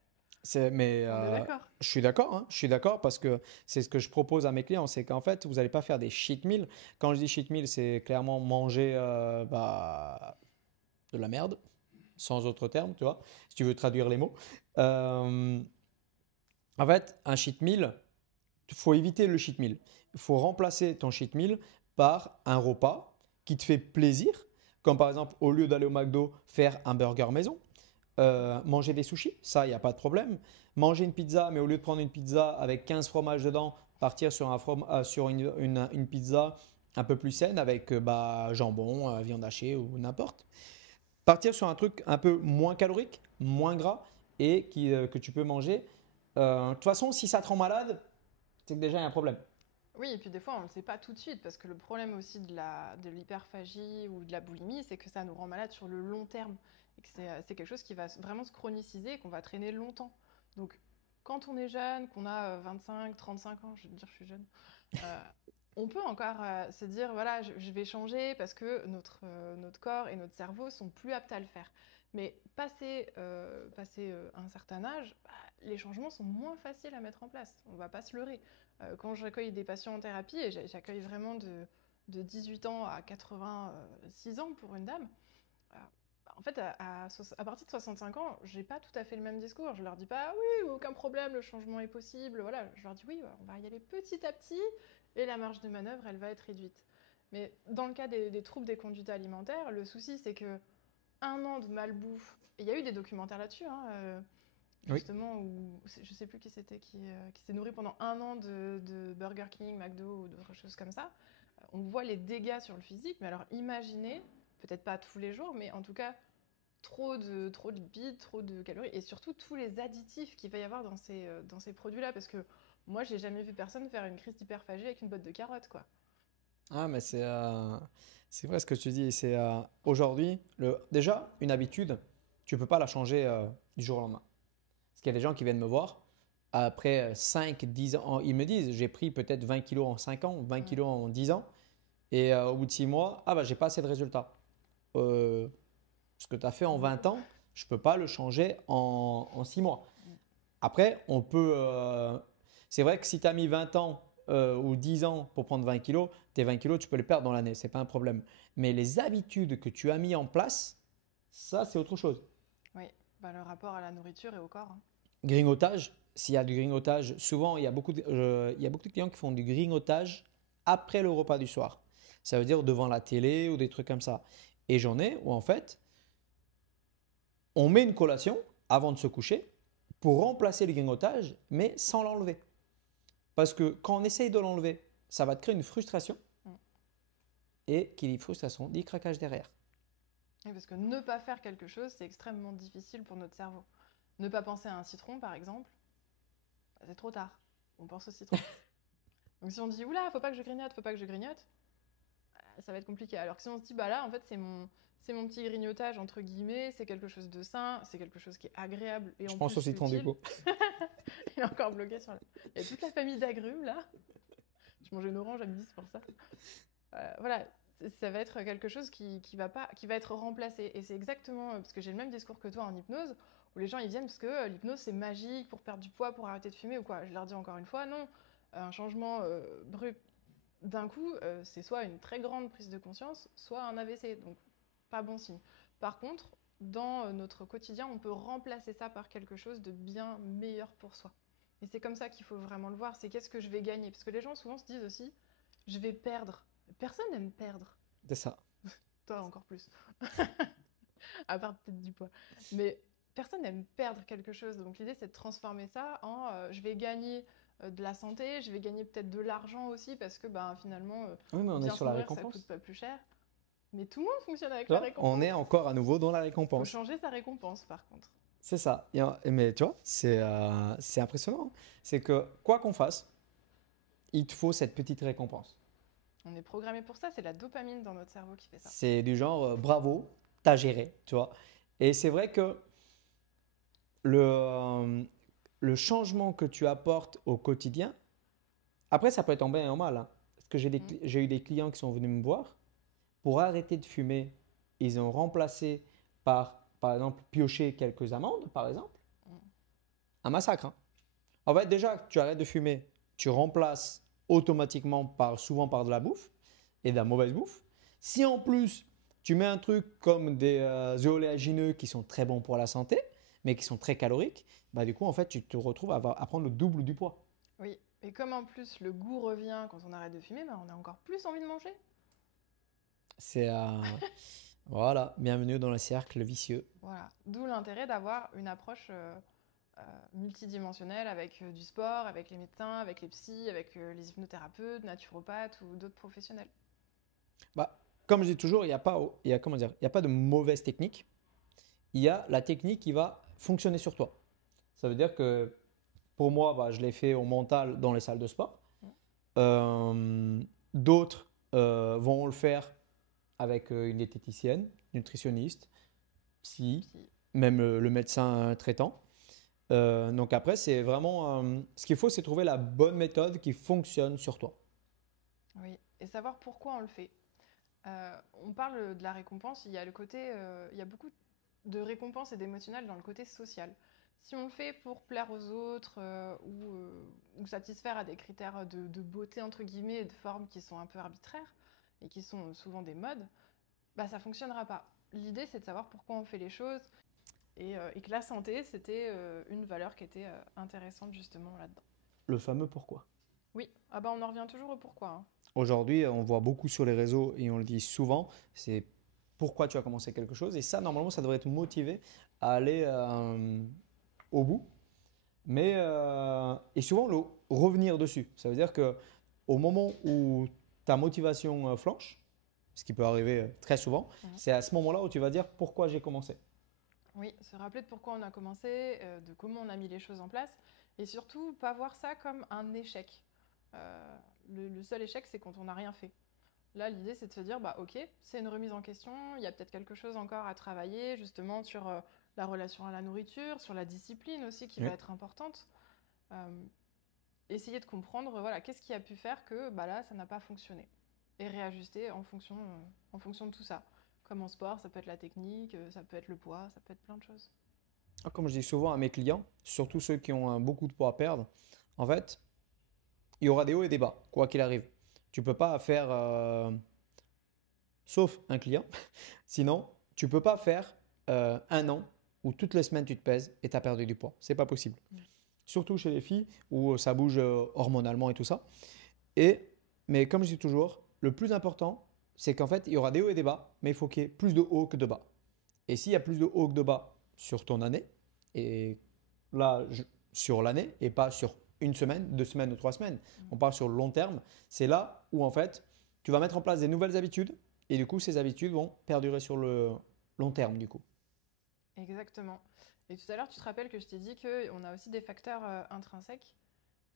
Mais On est d'accord? je suis d'accord, hein, je suis d'accord parce que c'est ce que je propose à mes clients, c'est qu'en fait, vous n'allez pas faire des cheat meals. Quand je dis cheat meal, c'est clairement manger de la merde, sans autre terme, tu vois, si tu veux traduire les mots. Euh, En fait, un cheat meal, il faut éviter le cheat meal. Il faut remplacer ton cheat meal par un repas qui te fait plaisir, comme par exemple, au lieu d'aller au McDo, faire un burger maison. Manger des sushis, ça, il n'y a pas de problème. Manger une pizza, mais au lieu de prendre une pizza avec 15 fromages dedans, partir sur une pizza un peu plus saine avec jambon, viande hachée ou n'importe. Partir sur un truc un peu moins calorique, moins gras et que tu peux manger. De toute façon, si ça te rend malade, c'est que déjà il y a un problème. Oui, et puis des fois, on ne le sait pas tout de suite, parce que le problème aussi de l'hyperphagie ou de la boulimie, c'est que ça nous rend malade sur le long terme. Et que c'est quelque chose qui va vraiment se chroniciser et qu'on va traîner longtemps. Donc, quand on est jeune, qu'on a 25, 35 ans, je veux dire, je suis jeune, euh, on peut encore se dire, voilà, je vais changer parce que notre corps et notre cerveau sont plus aptes à le faire. Mais passer un certain âge, les changements sont moins faciles à mettre en place. On ne va pas se leurrer. Quand j'accueille des patients en thérapie, et j'accueille vraiment de 18 ans à 86 ans pour une dame, euh, en fait, à partir de 65 ans, j'ai pas tout à fait le même discours. Je leur dis pas, oui, aucun problème, le changement est possible. Voilà, je leur dis, oui, on va y aller petit à petit, et la marge de manœuvre, elle va être réduite. Mais dans le cas des troubles des conduites alimentaires, le souci, c'est que un an de malbouffe, et il y a eu des documentaires là-dessus, hein, Oui. justement, où je sais plus qui c'était qui s'est nourri pendant un an de Burger King, McDo ou d'autres choses comme ça. on voit les dégâts sur le physique, mais alors imaginez, peut-être pas tous les jours, mais en tout cas, trop de lipides, trop de calories, et surtout tous les additifs qu'il va y avoir dans ces produits-là, parce que moi, j'ai jamais vu personne faire une crise d'hyperphagie avec une botte de carottes, quoi. Ah, mais c'est vrai ce que tu dis. C'est aujourd'hui, déjà, une habitude, tu peux pas la changer du jour au lendemain. Parce qu'il y a des gens qui viennent me voir, après 5, 10 ans, ils me disent, j'ai pris peut-être 20 kilos en 5 ans, 20 Mm. kilos en 10 ans, et au bout de 6 mois, ah bah j'ai pas assez de résultats. Euh, Ce que tu as fait en 20 Non. ans, je peux pas le changer en 6 mois. Mm. Après, c'est vrai que si tu as mis 20 ans ou 10 ans pour prendre 20 kilos, tes 20 kilos, tu peux les perdre dans l'année, c'est pas un problème. Mais les habitudes que tu as mis en place, ça, c'est autre chose. Oui, bah, le rapport à la nourriture et au corps, hein. Grignotage, s'il y a du grignotage, souvent, il y a beaucoup de clients qui font du grignotage après le repas du soir. Ça veut dire devant la télé ou des trucs comme ça. Et j'en ai où en fait, on met une collation avant de se coucher pour remplacer le grignotage, mais sans l'enlever. Parce que quand on essaye de l'enlever, ça va te créer une frustration. Mm. Et qui dit frustration, dit craquage derrière. Oui, parce que ne pas faire quelque chose, c'est extrêmement difficile pour notre cerveau. Ne pas penser à un citron, par exemple, bah, c'est trop tard. On pense au citron. Donc si on dit, oula, faut pas que je grignote, faut pas que je grignote, ça va être compliqué. Alors que si on se dit, bah là, en fait, c'est mon petit grignotage, entre guillemets, c'est quelque chose de sain, c'est quelque chose qui est agréable et Je en pense au plus citron du utile. coup. Il est encore bloqué sur le... Il y a toute la famille d'agrumes, là. Je mangeais une orange à midi, c'est pour ça. Voilà, ça va être quelque chose qui va être remplacé. Et c'est exactement, parce que j'ai le même discours que toi en hypnose, où les gens ils viennent parce que l'hypnose c'est magique pour perdre du poids, pour arrêter de fumer ou quoi. Je leur dis encore une fois, non, un changement brut d'un coup, c'est soit une très grande prise de conscience, soit un AVC. Donc, pas bon signe. Par contre, dans notre quotidien, on peut remplacer ça par quelque chose de bien meilleur pour soi. Et c'est comme ça qu'il faut vraiment le voir, c'est qu'est-ce que je vais gagner. Parce que les gens souvent se disent aussi, je vais perdre. Personne n'aime perdre. C'est ça. Toi encore plus. À part peut-être du poids. Mais personne n'aime perdre quelque chose. Donc l'idée, c'est de transformer ça en je vais gagner de la santé, je vais gagner peut-être de l'argent aussi, parce que ben, finalement, Oui, mais on est bien sur se la nourrir, ça coûte récompense. pas plus cher. Mais tout le monde fonctionne avec la Là, on récompense. est encore à nouveau dans la Il faut récompense. changer sa récompense, par contre. C'est ça. Mais tu vois, c'est impressionnant. C'est que quoi qu'on fasse, il te faut cette petite récompense. On est programmé pour ça, c'est la dopamine dans notre cerveau qui fait ça. C'est du genre bravo, t'as géré, tu vois. Et c'est vrai que le, euh, le changement que tu apportes au quotidien, après ça peut être en bien et en mal, hein. Parce que Mm. j'ai eu des clients qui sont venus me voir pour arrêter de fumer. Ils ont remplacé par exemple, piocher quelques amandes, par exemple. Mm. Un massacre, hein. En fait, déjà, tu arrêtes de fumer, tu remplaces automatiquement souvent par de la bouffe et de la mauvaise bouffe. Si en plus, tu mets un truc comme des oléagineux qui sont très bons pour la santé, mais qui sont très caloriques, bah du coup, en fait, tu te retrouves à prendre le double du poids. Oui, et comme en plus le goût revient quand on arrête de fumer, ben, on a encore plus envie de manger. C'est voilà, bienvenue dans le cercle vicieux. Voilà, d'où l'intérêt d'avoir une approche multidimensionnelle avec du sport, avec les médecins, avec les psys, avec les hypnothérapeutes, naturopathes ou d'autres professionnels. Bah, comme je dis toujours, comment dire, il y a pas de mauvaise technique. Il y a la technique qui va fonctionner sur toi. Ça veut dire que pour moi, bah, je l'ai fait au mental dans les salles de sport. Mm. Euh, D'autres vont le faire avec une diététicienne, nutritionniste, psy, Psy. même le médecin traitant. Donc après, c'est vraiment ce qu'il faut, c'est trouver la bonne méthode qui fonctionne sur toi. Oui, et savoir pourquoi on le fait. On parle de la récompense, il y a le côté, il y a beaucoup de récompense et d'émotionnel dans le côté social. Si on le fait pour plaire aux autres ou satisfaire à des critères de beauté entre guillemets et de forme qui sont un peu arbitraires et qui sont souvent des modes, bah ça fonctionnera pas. L'idée c'est de savoir pourquoi on fait les choses et que la santé c'était une valeur qui était intéressante justement là-dedans. Le fameux pourquoi. Oui, ah bah on en revient toujours au pourquoi, hein. Aujourd'hui, on voit beaucoup sur les réseaux et on le dit souvent, c'est pourquoi tu as commencé quelque chose. Et ça, normalement, ça devrait te motiver à aller au bout. Et souvent, revenir dessus. Ça veut dire que au moment où ta motivation flanche, ce qui peut arriver très souvent, c'est à ce moment-là où tu vas dire pourquoi j'ai commencé. Oui, se rappeler de pourquoi on a commencé, de comment on a mis les choses en place, et surtout pas voir ça comme un échec. Le seul échec, c'est quand on n'a rien fait. Là, l'idée, c'est de se dire, bah ok, c'est une remise en question, il y a peut-être quelque chose encore à travailler, justement sur la relation à la nourriture, sur la discipline aussi, qui va Oui. être importante. Euh, Essayer de comprendre, voilà, qu'est-ce qui a pu faire que bah là, ça n'a pas fonctionné. Et réajuster en fonction de tout ça. Comme en sport, ça peut être la technique, ça peut être le poids, ça peut être plein de choses. Comme je dis souvent à mes clients, surtout ceux qui ont beaucoup de poids à perdre, en fait, il y aura des hauts et des bas, quoi qu'il arrive. Tu peux pas faire, sauf un client, sinon, tu peux pas faire un an où toutes les semaines tu te pèses et tu as perdu du poids. C'est pas possible. Surtout chez les filles où ça bouge hormonalement et tout ça. Et, mais comme je dis toujours, le plus important, c'est qu'en fait, il y aura des hauts et des bas, mais il faut qu'il y ait plus de hauts que de bas. Et s'il y a plus de hauts que de bas sur ton année, et là, sur l'année, et pas sur une semaine, 2 semaines ou 3 semaines, on parle sur le long terme, c'est là où en fait, tu vas mettre en place des nouvelles habitudes, et du coup, ces habitudes vont perdurer sur le long terme, du coup. Exactement. Et tout à l'heure, tu te rappelles que je t'ai dit qu'on a aussi des facteurs intrinsèques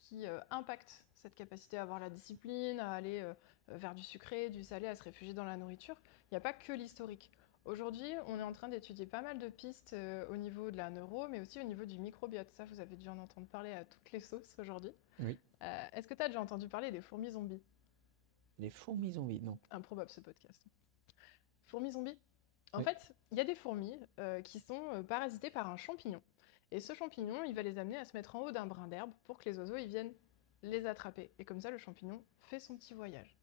qui impactent cette capacité à avoir la discipline, à aller vers du sucré, du salé, à se réfugier dans la nourriture. Il n'y a pas que l'historique. Aujourd'hui, on est en train d'étudier pas mal de pistes au niveau de la neuro, mais aussi au niveau du microbiote. Ça, vous avez dû en entendre parler à toutes les sauces aujourd'hui. Oui. Est-ce que tu as déjà entendu parler des fourmis zombies? Les fourmis zombies, non. Improbable ce podcast. Fourmis zombies? En Oui. fait, il y a des fourmis qui sont parasitées par un champignon. Et ce champignon, il va les amener à se mettre en haut d'un brin d'herbe pour que les oiseaux ils viennent les attraper. Et comme ça, le champignon fait son petit voyage.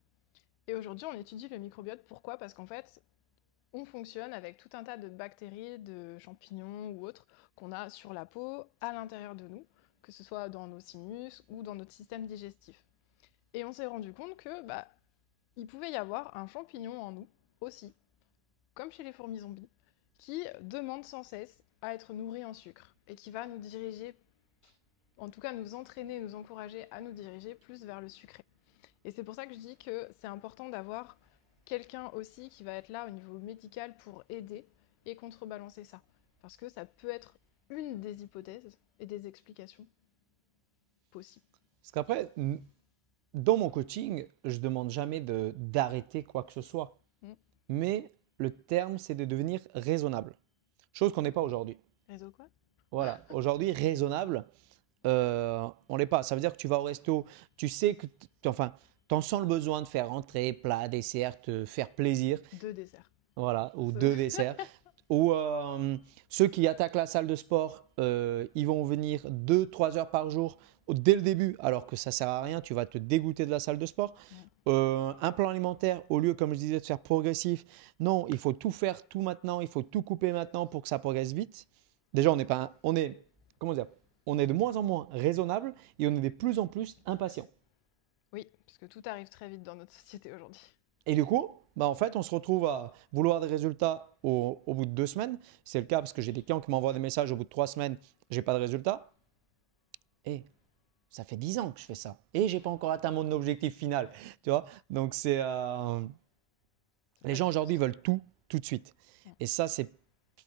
Et aujourd'hui, on étudie le microbiote. Pourquoi? Parce qu'en fait, on fonctionne avec tout un tas de bactéries, de champignons ou autres qu'on a sur la peau, à l'intérieur de nous, que ce soit dans nos sinus ou dans notre système digestif. Et on s'est rendu compte que il pouvait y avoir un champignon en nous aussi, comme chez les fourmis zombies, qui demande sans cesse à être nourri en sucre et qui va nous diriger, en tout cas nous entraîner, nous encourager à nous diriger plus vers le sucré. Et c'est pour ça que je dis que c'est important d'avoir quelqu'un aussi qui va être là au niveau médical pour aider et contrebalancer ça. Parce que ça peut être une des hypothèses et des explications possibles. Parce qu'après, dans mon coaching, je demande jamais d'arrêter quoi que ce soit. Mais le terme, c'est de devenir raisonnable. Chose qu'on n'est pas aujourd'hui. Réseau quoi? Voilà. Aujourd'hui, raisonnable, on l'est pas. Ça veut dire que tu vas au resto, tu sais que, enfin, t'en sens le besoin de faire entrée, plat, dessert, te faire plaisir. 2 desserts. Voilà, ou 2 desserts. Ou ceux qui attaquent la salle de sport, ils vont venir 2-3 heures par jour dès le début, alors que ça ne sert à rien, tu vas te dégoûter de la salle de sport. Un plan alimentaire, au lieu, comme je disais, de faire progressif, non, il faut tout faire tout maintenant, il faut tout couper maintenant pour que ça progresse vite. Déjà, comment dire, on est de moins en moins raisonnable et on est de plus en plus impatient. Oui, parce que tout arrive très vite dans notre société aujourd'hui. Et du coup, en fait, on se retrouve à vouloir des résultats au bout de 2 semaines. C'est le cas parce que j'ai des clients qui m'envoient des messages au bout de 3 semaines, j'ai pas de résultats. Et ça fait 10 ans que je fais ça. Et j'ai pas encore atteint mon objectif final. Tu vois? Donc, les gens aujourd'hui veulent tout de suite. Et ça, c'est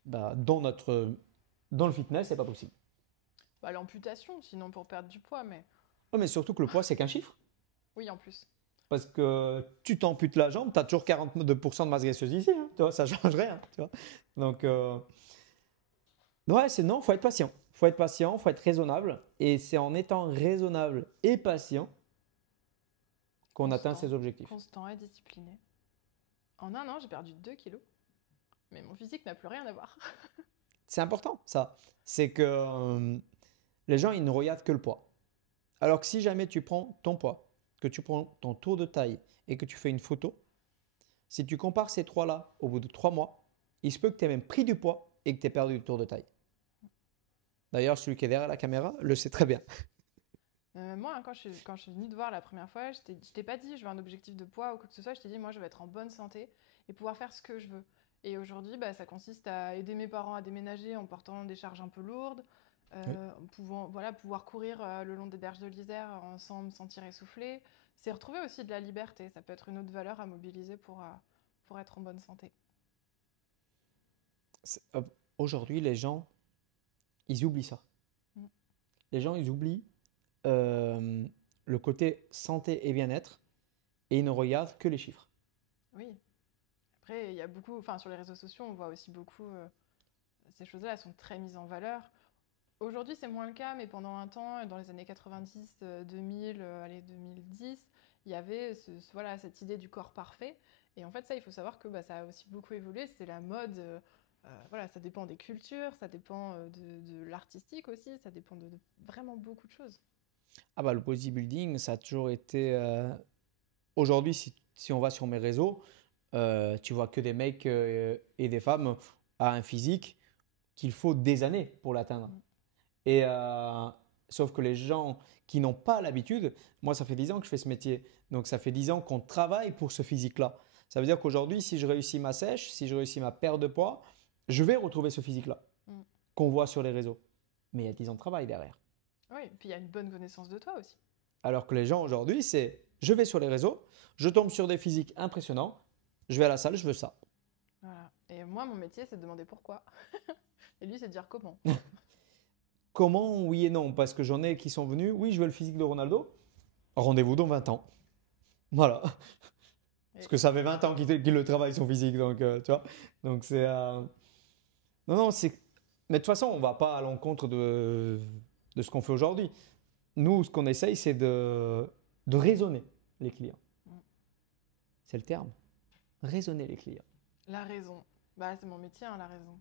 dans le fitness, c'est pas possible. L'amputation, sinon pour perdre du poids, mais Ouais, mais surtout que le poids, c'est qu'un chiffre. oui, en plus. Parce que tu t'amputes la jambe, tu as toujours 42% de masse graisseuse ici. Tu vois, ça change rien. Tu vois? Donc, ouais, non, faut être patient. Faut être patient, faut être raisonnable. Et c'est en étant raisonnable et patient qu'on atteint ses objectifs. Constant et discipliné. En un an, j'ai perdu 2 kilos. Mais mon physique n'a plus rien à voir. C'est important, ça. C'est que les gens, ils ne regardent que le poids. Alors que si jamais tu prends ton poids, que tu prends ton tour de taille et que tu fais une photo, si tu compares ces trois-là au bout de 3 mois, il se peut que tu aies même pris du poids et que tu aies perdu du tour de taille. D'ailleurs, celui qui est derrière la caméra le sait très bien. Moi, hein, quand je suis venue te voir la première fois, je t'ai pas dit je veux un objectif de poids ou quoi que ce soit. Je t'ai dit moi, je veux être en bonne santé et pouvoir faire ce que je veux. Et aujourd'hui, ça consiste à aider mes parents à déménager en portant des charges un peu lourdes, pouvoir courir le long des berges de l'Isère sans me sentir essoufflée. C'est retrouver aussi de la liberté. Ça peut être une autre valeur à mobiliser pour être en bonne santé. Aujourd'hui, les gens, ils oublient ça. Mm. Les gens, ils oublient le côté santé et bien-être et ils ne regardent que les chiffres. Oui. Après, il y a beaucoup, enfin sur les réseaux sociaux, on voit aussi beaucoup ces choses-là, elles sont très mises en valeur. Aujourd'hui, c'est moins le cas, mais pendant un temps, dans les années 90, 2000, allez, 2010, il y avait voilà, cette idée du corps parfait. Et en fait, ça, il faut savoir que ça a aussi beaucoup évolué. C'est la mode. Voilà, ça dépend des cultures, ça dépend de l'artistique aussi, ça dépend de vraiment beaucoup de choses. Ah bah le bodybuilding, ça a toujours été. Aujourd'hui, si on va sur mes réseaux, tu vois que des mecs et des femmes à un physique qu'il faut des années pour l'atteindre. Mm. Et sauf que les gens qui n'ont pas l'habitude, moi ça fait 10 ans que je fais ce métier, donc ça fait 10 ans qu'on travaille pour ce physique-là. Ça veut dire qu'aujourd'hui, si je réussis ma sèche, si je réussis ma perte de poids, je vais retrouver ce physique-là Mm. qu'on voit sur les réseaux. Mais il y a 10 ans de travail derrière. Oui, et puis il y a une bonne connaissance de toi aussi. Alors que les gens aujourd'hui, c'est je vais sur les réseaux, je tombe sur des physiques impressionnants, je vais à la salle, je veux ça. Voilà. Et moi, mon métier, c'est de demander pourquoi. Et lui, c'est de dire comment. Comment? Oui et non, parce que j'en ai qui sont venus, oui, je veux le physique de Ronaldo, rendez-vous dans 20 ans. Voilà. Parce que ça fait 20 ans qu'il le travaille son physique, donc tu vois. Donc c'est. Non, non, c'est. Mais de toute façon, on ne va pas à l'encontre de ce qu'on fait aujourd'hui. Nous, ce qu'on essaye, c'est de raisonner les clients. Mm. C'est le terme. Raisonner les clients. La raison. C'est mon métier, hein, la raison.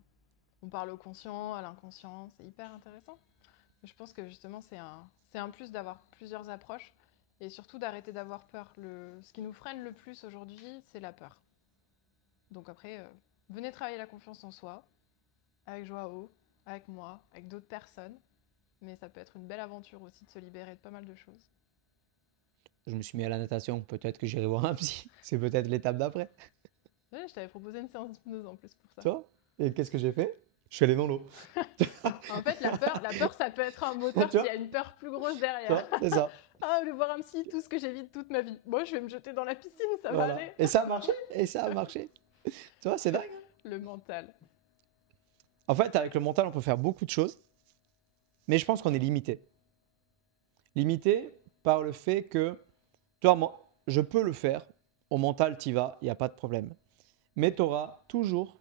On parle au conscient, à l'inconscient, c'est hyper intéressant. Je pense que justement, c'est un plus d'avoir plusieurs approches et surtout d'arrêter d'avoir peur. Ce qui nous freine le plus aujourd'hui, c'est la peur. Donc après, venez travailler la confiance en soi, avec Joao, avec moi, avec d'autres personnes. Mais ça peut être une belle aventure aussi de se libérer de pas mal de choses. Je me suis mis à la natation, peut-être que j'irai voir un psy. C'est peut-être l'étape d'après. Ouais, je t'avais proposé une séance d'hypnose en plus pour ça. Tu vois? Et qu'est-ce que j'ai fait? Je suis allé dans l'eau. En fait, la peur, ça peut être un moteur Tu vois? s'il y a une peur plus grosse Tu derrière. vois? C'est ça. Ah, aller voir un psy, tout ce que j'évite toute ma vie. Moi, je vais me jeter dans la piscine, ça va Voilà. aller. Et ça a marché. Et ça a marché. Tu vois, c'est dingue. Le mental. En fait, avec le mental, on peut faire beaucoup de choses. Mais je pense qu'on est limité. Limité par le fait que, toi, moi, je peux le faire. Au mental, tu y vas, il n'y a pas de problème. Mais tu auras toujours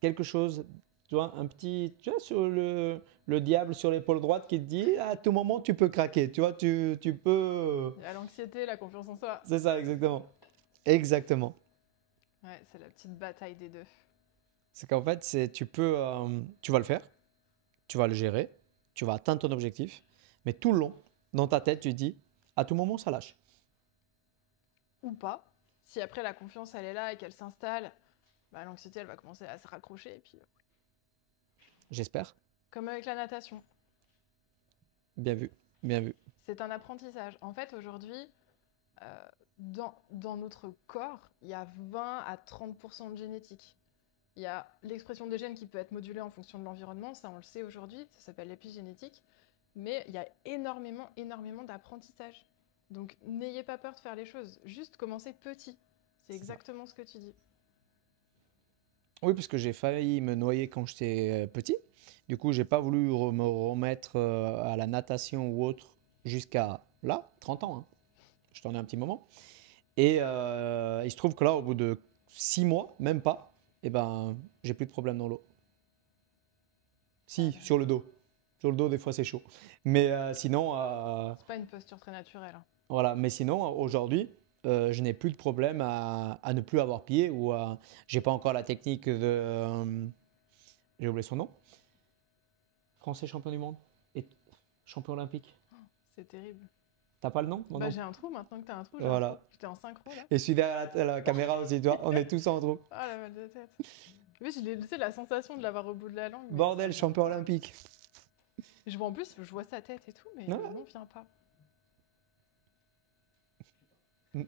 quelque chose, tu vois, un petit, tu vois, sur le diable sur l'épaule droite qui te dit à tout moment tu peux craquer, tu vois, tu peux. Il y a l'anxiété, la confiance en soi. C'est ça, exactement. Exactement. Ouais, c'est la petite bataille des deux. C'est qu'en fait, tu vas le faire, tu vas le gérer, tu vas atteindre ton objectif, mais tout le long, dans ta tête, tu te dis à tout moment ça lâche. Ou pas. Si après la confiance, elle est là et qu'elle s'installe, l'anxiété, elle va commencer à se raccrocher. Et puis, J'espère. comme avec la natation. Bien vu, bien vu. C'est un apprentissage. En fait, aujourd'hui, dans notre corps, il y a 20 à 30% de génétique. Il y a l'expression des gènes qui peut être modulée en fonction de l'environnement, ça on le sait aujourd'hui, ça s'appelle l'épigénétique. Mais il y a énormément d'apprentissage. Donc n'ayez pas peur de faire les choses, juste commencez petit. C'est exactement ce que tu dis. Oui, parce que j'ai failli me noyer quand j'étais petit. Du coup, j'ai pas voulu me remettre à la natation ou autre jusqu'à là, 30 ans. Hein. Je t'en ai un petit moment. Et il se trouve que là, au bout de 6 mois, même pas, eh ben, j'ai plus de problème dans l'eau. Si, sur le dos. Sur le dos, des fois, c'est chaud. Mais sinon, C'est pas une posture très naturelle. Hein. voilà. Mais sinon, aujourd'hui, je n'ai plus de problème à ne plus avoir pied ou à. J'ai pas encore la technique de. J'ai oublié son nom. Français champion du monde et champion olympique. C'est terrible. T'as pas le nom? Non. J'ai un trou maintenant que t'as un trou. Voilà. J'étais en synchro là. Et celui derrière la caméra aussi, tu vois. On est tous en trou. Ah la mal de tête. Oui, j'ai la sensation de l'avoir au bout de la langue. Bordel, champion olympique. Je vois en plus, je vois sa tête et tout, mais Ouais. le nom vient pas.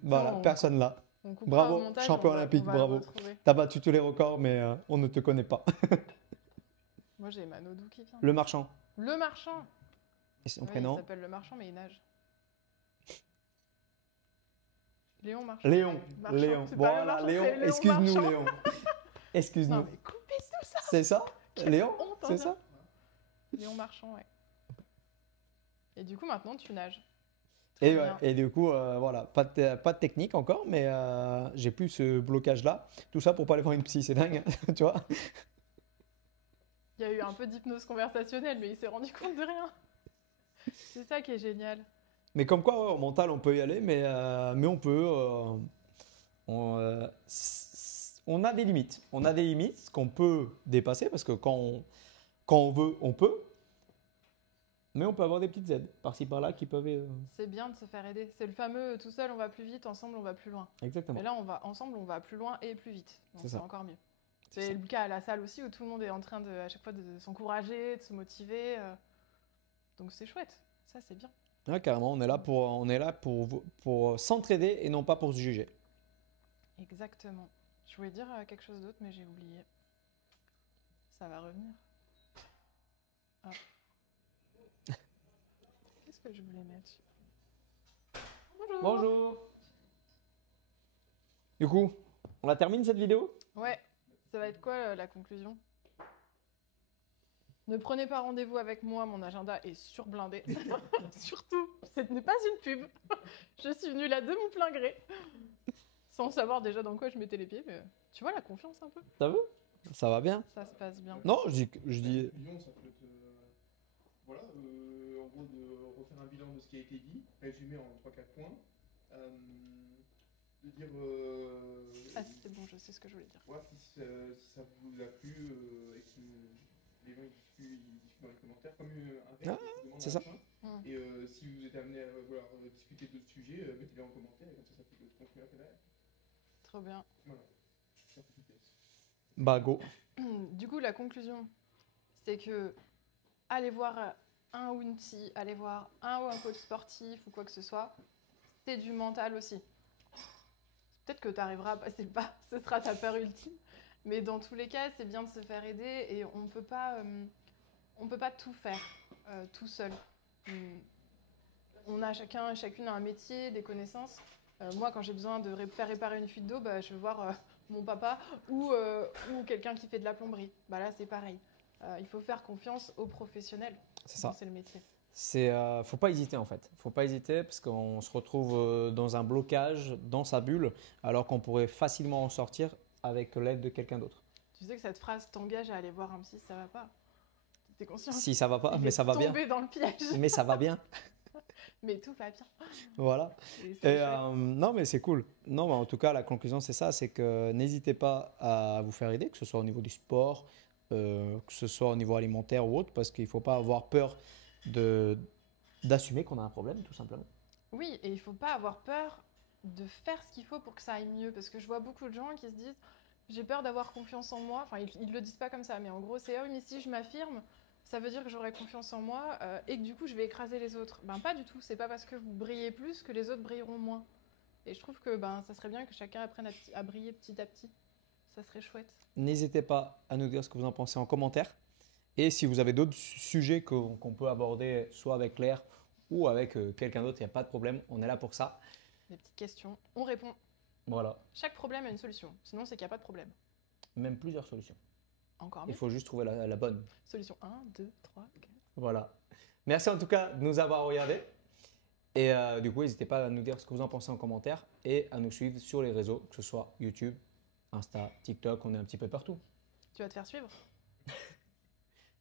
Voilà, personne là. Bravo, au montage, champion on va olympique, le bravo. retrouver. T'as battu tous les records, mais on ne te connaît pas. Moi, j'ai Manodou qui vient. Le marchand. Le marchand. Et son Ouais, prénom? il s'appelle le marchand, mais il nage. Léon Marchand. Léon. Marchand. Léon. C'est pas le Voilà, marchand, Léon. c'est Léon Excuse-nous, Marchand. Léon. Non, Excuse-nous. mais coupez tout ça. C'est ça? Quelle Léon? honte, C'est hein. ça? Léon Marchand, ouais. Et du coup, maintenant, tu nages. Et, Très ouais, bien. et du coup, voilà, pas de technique encore, mais j'ai plus ce blocage-là. Tout ça pour pas aller voir une psy, c'est dingue, hein, tu vois? Il y a eu un peu d'hypnose conversationnelle, mais il s'est rendu compte de rien. C'est ça qui est génial. Mais comme quoi, ouais, au mental, on peut y aller, mais on peut. On a des limites. On a des limites qu'on peut dépasser parce que quand on veut, on peut. Mais on peut avoir des petites aides par-ci par-là qui peuvent. C'est bien de se faire aider. C'est le fameux tout seul on va plus vite, ensemble on va plus loin. Exactement. Mais là, ensemble on va plus loin et plus vite. Donc C'est c'est ça. encore mieux. C'est C'est ça. le cas à la salle aussi où tout le monde est en train à chaque fois de s'encourager, de se motiver. Donc c'est chouette. Ça, c'est bien. Ouais, carrément, on est là pour s'entraider et non pas pour se juger. Exactement. Je voulais dire quelque chose d'autre, mais j'ai oublié. Ça va revenir. Ah. Qu'est-ce que je voulais mettre? Bonjour. Bonjour. Du coup, on la termine cette vidéo? Ouais, ça va être quoi la conclusion? Ne prenez pas rendez-vous avec moi, mon agenda est surblindé. Surtout, ce n'est pas une pub. Je suis venue là de mon plein gré. Sans savoir déjà dans quoi je mettais les pieds, mais tu vois la confiance un peu? T'as vu? Ça va bien. Ça se passe bien. Non, je dis. Lyon, ça peut être, voilà, en gros, de refaire un bilan de ce qui a été dit, résumé en 3-4 points, de dire, Ah, c'est bon, je sais ce que je voulais dire. voilà, si ça vous a plu et que les gens ils discutent dans les commentaires, comme un Ah, verre qui demande c'est à ça. la fin. Mm. Et si vous êtes amené à vouloir discuter d'autres sujets, mettez-les en commentaire et comme ça fait d'autres contenus après derrière. Trop bien. Voilà, ça fait vitesse. Bah, go. Du coup, la conclusion, c'est que allez voir un ou une psy, allez voir un ou un coach sportif ou quoi que ce soit, c'est du mental aussi. Peut-être que tu arriveras à passer le pas, ce sera ta peur ultime, mais dans tous les cas, c'est bien de se faire aider et on peut pas tout faire tout seul. On a chacun et chacune a un métier, des connaissances. Moi, quand j'ai besoin de faire réparer une fuite d'eau, bah, je vais voir mon papa ou quelqu'un qui fait de la plomberie. Bah, là, c'est pareil. Il faut faire confiance aux professionnels. C'est ça. C'est le métier. Faut pas hésiter en fait. Faut pas hésiter parce qu'on se retrouve dans un blocage, dans sa bulle, alors qu'on pourrait facilement en sortir avec l'aide de quelqu'un d'autre. Tu sais que cette phrase t'engage à aller voir un psy, ça va pas. T'es conscient? Si ça va pas, Il mais est ça va bien. tombé dans le piège. Mais ça va bien. Mais tout va bien. Voilà. Et c'est chouette. Non, mais c'est cool. Non, mais en tout cas, la conclusion, c'est ça, c'est que n'hésitez pas à vous faire aider, que ce soit au niveau du sport, que ce soit au niveau alimentaire ou autre, parce qu'il ne faut pas avoir peur d'assumer qu'on a un problème, tout simplement. Oui, et il faut pas avoir peur de faire ce qu'il faut pour que ça aille mieux. Parce que je vois beaucoup de gens qui se disent j'ai peur d'avoir confiance en moi. Enfin, ils le disent pas comme ça, mais en gros, c'est ah oui, mais si je m'affirme, ça veut dire que j'aurai confiance en moi et que du coup, je vais écraser les autres. Ben, pas du tout. C'est pas parce que vous brillez plus que les autres brilleront moins. Et je trouve que ça serait bien que chacun apprenne à briller petit à petit. Ça serait chouette. N'hésitez pas à nous dire ce que vous en pensez en commentaire. Et si vous avez d'autres sujets qu'on peut aborder, soit avec Claire ou avec quelqu'un d'autre, il n'y a pas de problème. On est là pour ça. Des petites questions. On répond. Voilà. Chaque problème a une solution. Sinon, c'est qu'il n'y a pas de problème. Même plusieurs solutions. Encore Il mieux. faut juste trouver la bonne. Solution 1, 2, 3, 4. Voilà. Merci en tout cas de nous avoir regardés. Et du coup, n'hésitez pas à nous dire ce que vous en pensez en commentaire et à nous suivre sur les réseaux, que ce soit YouTube, Insta, TikTok, on est un petit peu partout. Tu vas te faire suivre?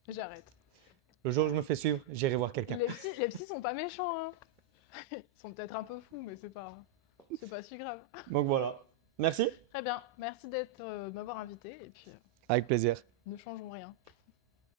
J'arrête. Le jour où je me fais suivre, j'irai voir quelqu'un. Les psys sont pas méchants, hein. Ils sont peut-être un peu fous, mais c'est pas si grave. Donc voilà. Merci. Très bien. Merci m'avoir invité et puis Avec plaisir. ne changeons rien.